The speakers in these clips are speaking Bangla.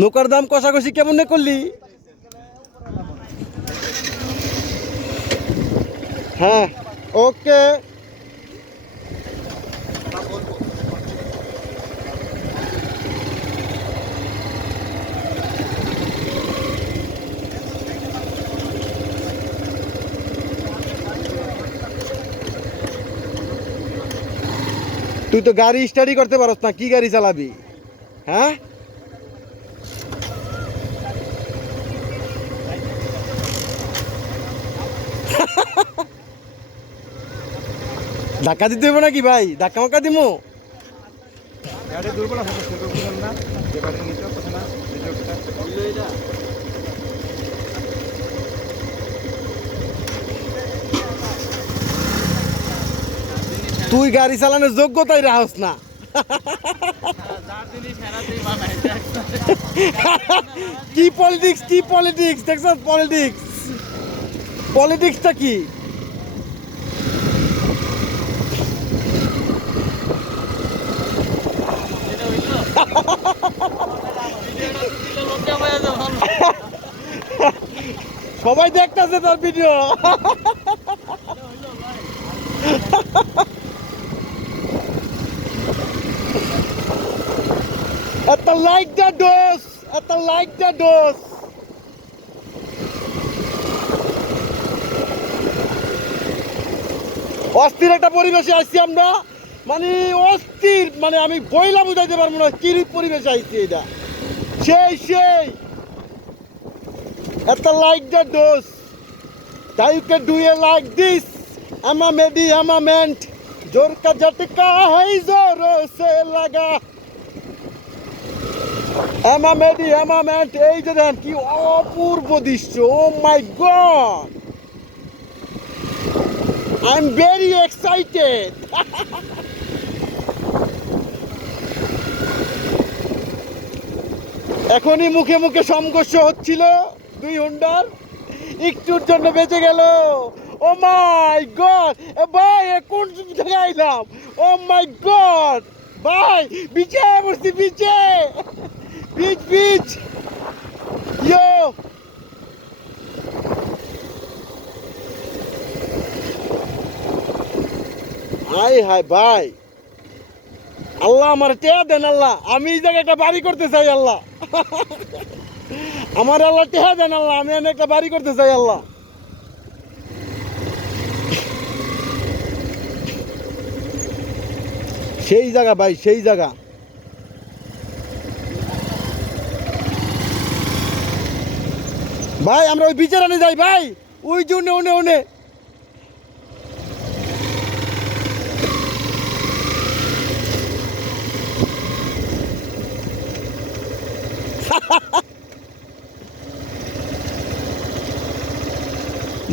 নৌকার দাম কষাকষি কেমন করলি? হ্যাঁ ওকে। তুই তো গাড়ি স্টাডি করতে পারস না, কি গাড়ি চালাবি? হ্যাঁ ধাক্কা দিতে হবে নাকি ভাই? ধাক্কা মাক্কা দিমো? তুই গাড়ি চালানোর যোগ্যতাই রাখস না। কি পলিটিক্স, কি পলিটিক্স দেখছ? পলিটিক্স, পলিটিক্সটা কি? সবাই দেখতেছে তোর ভিডিও। এত লাইক দ্য ডোজ, এত লাইক দ্য ডোজ। অস্থির একটা পরিবেশে আসছি আমরা, মানে অস্থির, মানে আমি বইলা বুঝাইতে পারবো না কি পরিবেশে আসছি এটা। সেই এত লাইক দ্য ডোজ, তাই you can do a like this. আমা মেডি আমা মেন্ট, জোর কা ঝটকা है जोरों से लगा। আমা মেডি আমা মেন্ট। এই যে দেখেন কি অপূর্ব দৃশ্য, oh my God, I am very excited. এখনই মুখে মুখে সংঘর্ষ হচ্ছিল দুই হুন্ডার, একটুর জন্য বেঁচে গেল। ও মাই গড ভাই, কোন জায়গায় আইলাম? ও মাই গড ভাই, বিচে বসছি, বিচে, বিচ বিচ। ইয়ো হাই হাই ভাই, আল্লাহ আমার টেয়া দেন আল্লাহ, আমি এই জায়গায় একটা বাড়ি করতে চাই আল্লাহ। আমার আল্লাহ টেয়া দেন আল্লাহ, আমি একটা বাড়ি করতে চাই আল্লাহ। সেই জায়গা ভাই, সেই জায়গা। ভাই আমরা ওই বিচারানে যাই ভাই, ওই যে উনে উনে উনে।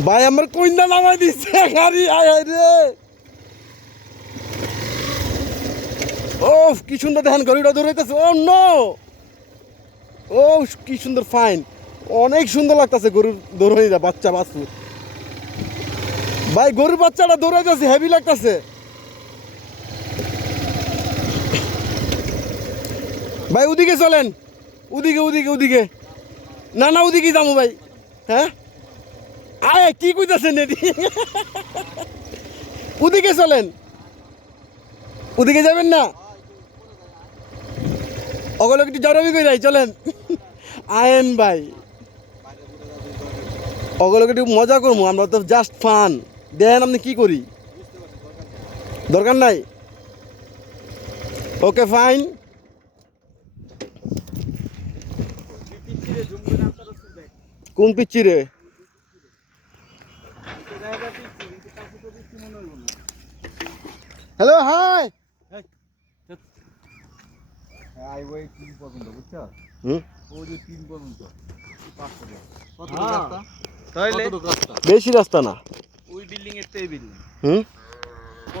ভাই আমার কইন্দা নামাই দিচ্ছে গাড়ি, আয় আয় রে। ও কি সুন্দর দেখেন গরুটা দৌড়াইতেছে। ও নো, ও কি সুন্দর, ফাইন, অনেক সুন্দর লাগতেছে গরুর দৌড়াইটা, বাচ্চা বাছুর। ভাই গরুর বাচ্চাটা দৌড়াইতেছে, হেভি লাগতেছে ভাই। ওদিকে চলেন, ওদিকে ওদিকে ওদিকে, না না ওদিকে যাবো ভাই। হ্যাঁ আয় কি কইতাছেন এটি? ওদিকে চলেন, ওদিকে যাবেন না? ওগুলো একটু জড়াবি করে যাই, চলেন। আয়েন ভাই, ওগুলো একটু মজা করবো আমরা, তো জাস্ট ফান। দেখেন আপনি কি করি, দরকার নাই। Okay fine. কোন পিচ্ছি রে? Hello hi. বেশি রাস্তা না, ওই বিল্ডিং এর এই বিল্ডিং,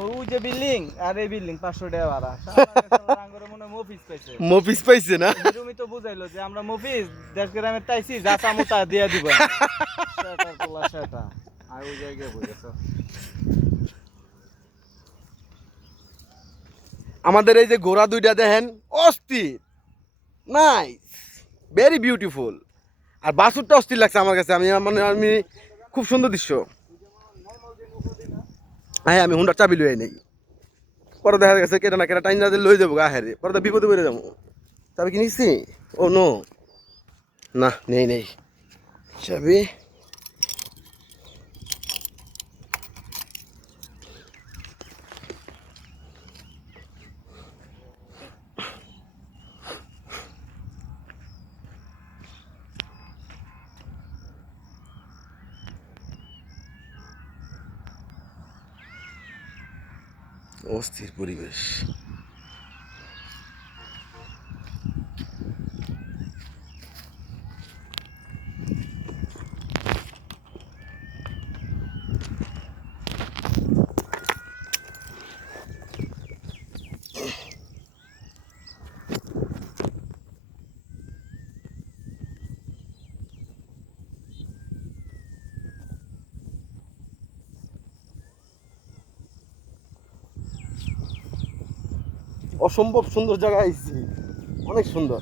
ওই যে বিল্ডিং আর এই বিল্ডিং 500 টাকা ভাড়া। আঙ্গরে মনে মফিস পাইছে, মফিস পাইছে না? তুমি তো বুঝাইলো যে আমরা মফিস দেশ গ্রামে তাইছি, যা চামু তা দিয়া দিব। সেটা তোলা সেটা আর ওই জায়গায় বুঝেছো। আমাদের এই যে ঘোড়া দুইটা দেখেন অস্থির, নাইস, ভেরি বিউটিফুল। আর বাছুরটা অস্থির লাগছে আমার কাছে, আমি খুব সুন্দর দৃশ্য। হ্যাঁ আমি হুন্ডার চাবি লয়ে নেই, পরে দেখা গেছে কেটা না কেটা টাইম লয়ে যাবো গা, হ্যাঁ রে পরে তো বিপদে বেড়ে যাবো। চাবি কি নিচ্ছি? ও নো, না নেই নেই চাবি। অস্থির পরিবেশ। অসম্ভব সুন্দর জায়গায় আইছি, অনেক সুন্দর।